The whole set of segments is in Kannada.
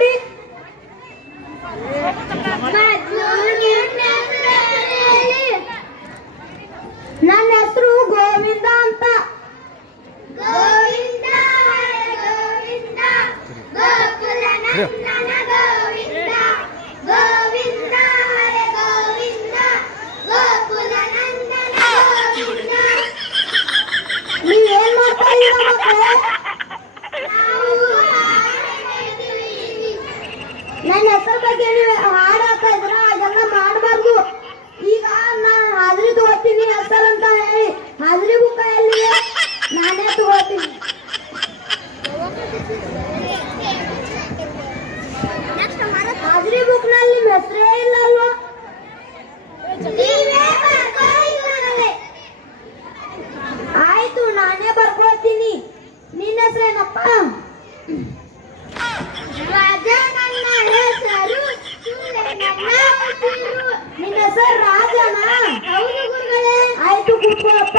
ನೋಡಿ ನಾನೇ ಬರ್ಕೊಳ್ತೀನಿ. ನಿನ್ನ ಹೆಸರೇನಪ್ಪ ರಾಜ ನನ್ನ ಹೆಸರು. ನಿನ್ನ ಹೆಸರು ರಾಜನ? ಹೌದು ಗುರುಗಳೇ. ಆಯ್ತು ಕೂತ್ಕೊಳ್ಳಪ್ಪ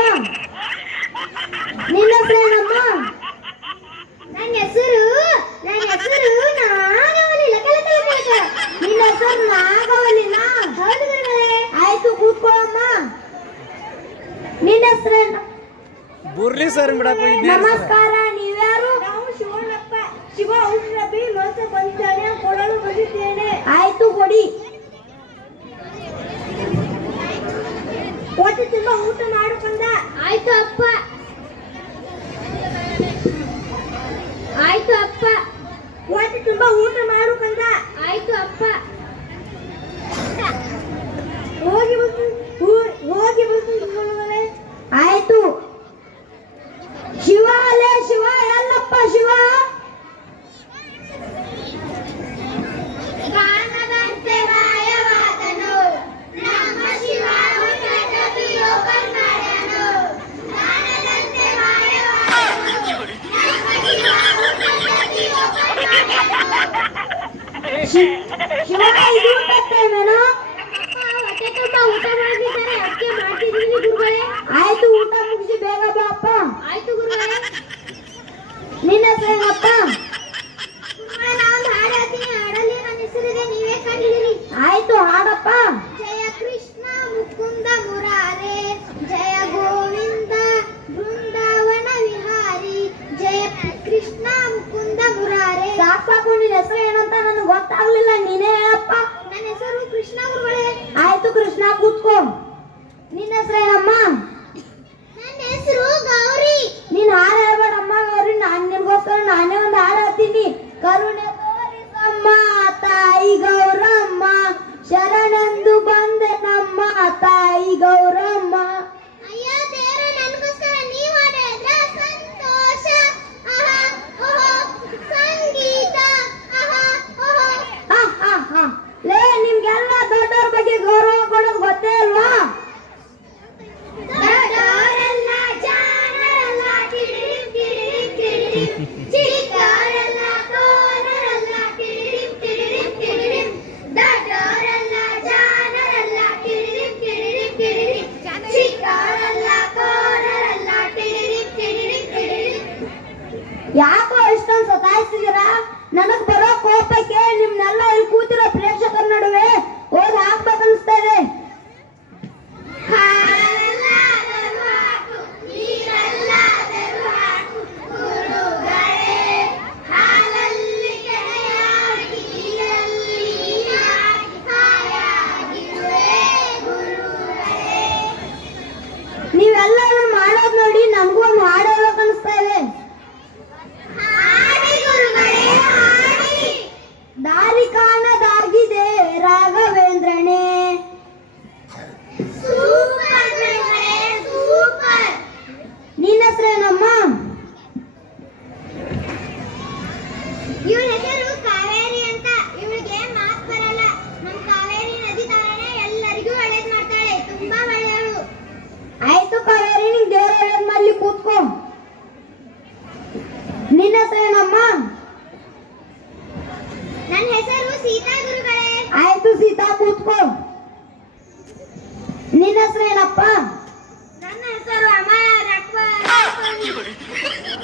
ನಿನ್ನ ಹೆಸರೇನಮ್ಮ चिमडा नमस्कार. ひ、ひらがいるんだったのな ಗೊತ್ತಾಗ್ಲಿಲ್ಲ ನೀನೇ ಹೇಳಪ್ಪ. ನನ್ನ ಹೆಸರು ಕೃಷ್ಣ ಗುರುಗಳೇ ಆಯ್ತು ಕೃಷ್ಣ ಕೂತ್ಕೊ. ನಿನ್ನ ಹೆಸರೇನಮ್ಮ? ಯಾಕೋ ಇಷ್ಟೊಂದು ಸತಾಯಿಸ್ತಿದ್ದೀರಾ ನನಗ್ ಬರೋ ಕೋಪಕ್ಕೆ ನಿಮ್ನೆಲ್ಲ ಇಲ್ಲಿ ಕೂತಿರೋ ಪ್ರೇಕ್ಷಕರ ನಡುವೆ ಹೋಗಿ ಹಾಕ್ಬೇಕನ್ಸ್ತಾ ಇದೆ.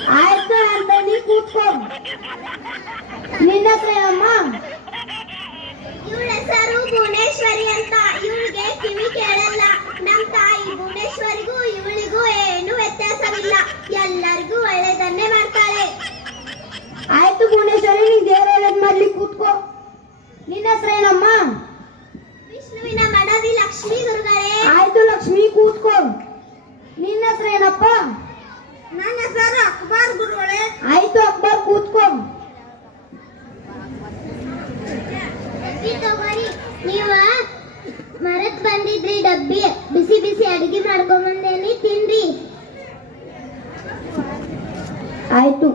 ಆಯ್ತು ಅಂತ ನೀ ಕೂತ್ಕೋ. ನಿನ್ನ ಅಮ್ಮ ಇವಳ ಹೆಸರು ಭುವನೇಶ್ವರಿ ಅಂತ. ಇವಳಿಗೆ ಕಿವಿ ಕೇಳಲ್ಲ. ನಮ್ಮ ತಾಯಿ ಭುವನೇಶ್ವರಿಗೂ ಇವಳಿಗೂ ಏನು ವ್ಯತ್ಯಾಸವಿಲ್ಲ. ಎಲ್ಲರಿಗೂ ಒಳ್ಳೆದನ್ನೇ ಮಾಡ್ತಾರೆ ನೀವ ಮರಕ್ಕೆ ಬಂದಿದ್ರಿ ಡಬ್ಬಿ ಬಿಸಿ ಬಿಸಿ ಅಡಿಗೆ ಮಾಡ್ಕೊಂಬಂದೇನಿ ತಿನ್ರಿ. ಆಯ್ತು.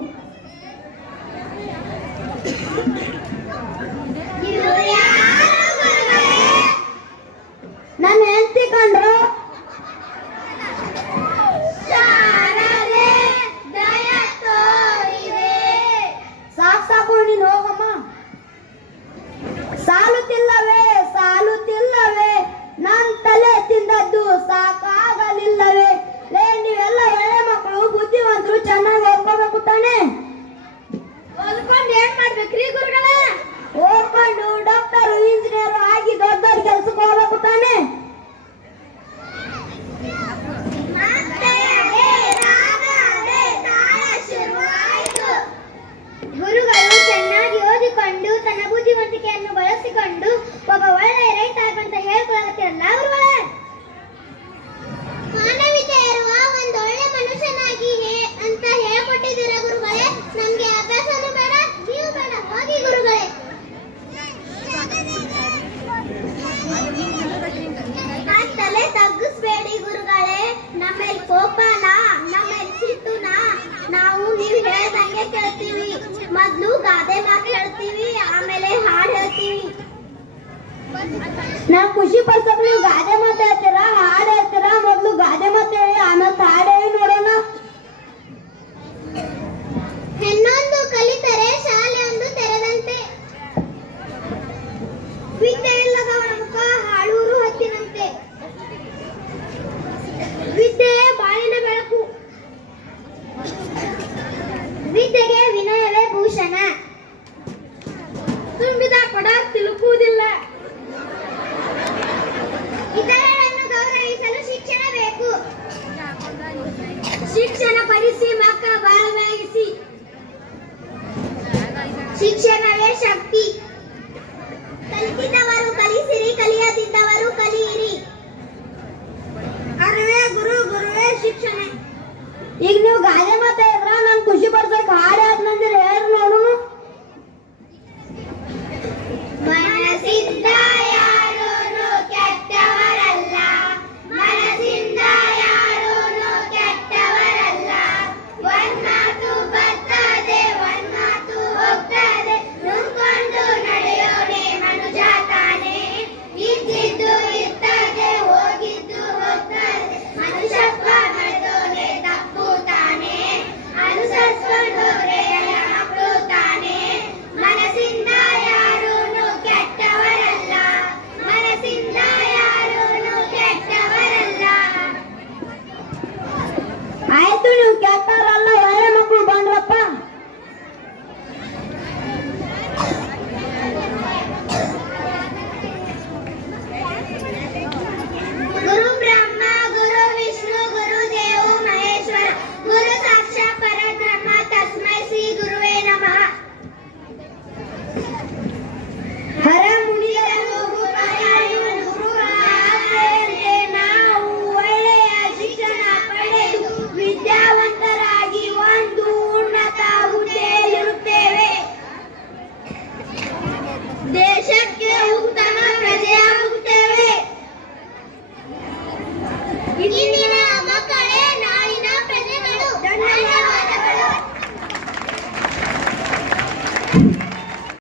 ನಾವು ಖುಷಿ ಪಡ್ಸಕ್ ನೀವು ಗಾದೆ ಮಾತಾಡ್ತೀರಾ, ಹಾಡು ಹೇಳ್ತೀರಾ? ಮೊದ್ಲು ಗಾದೆ ಮಾತಾಡಿ, ಆಮೇಲೆ ಹಾಡೇ ಹೇಳಿ ನೋಡೋಣ. ಶಿಕ್ಷಣ ಪರಿಸಿ ಮಕ್ಕ ಬಾಳವಾಗಿಸಿ ಶಿಕ್ಷಣ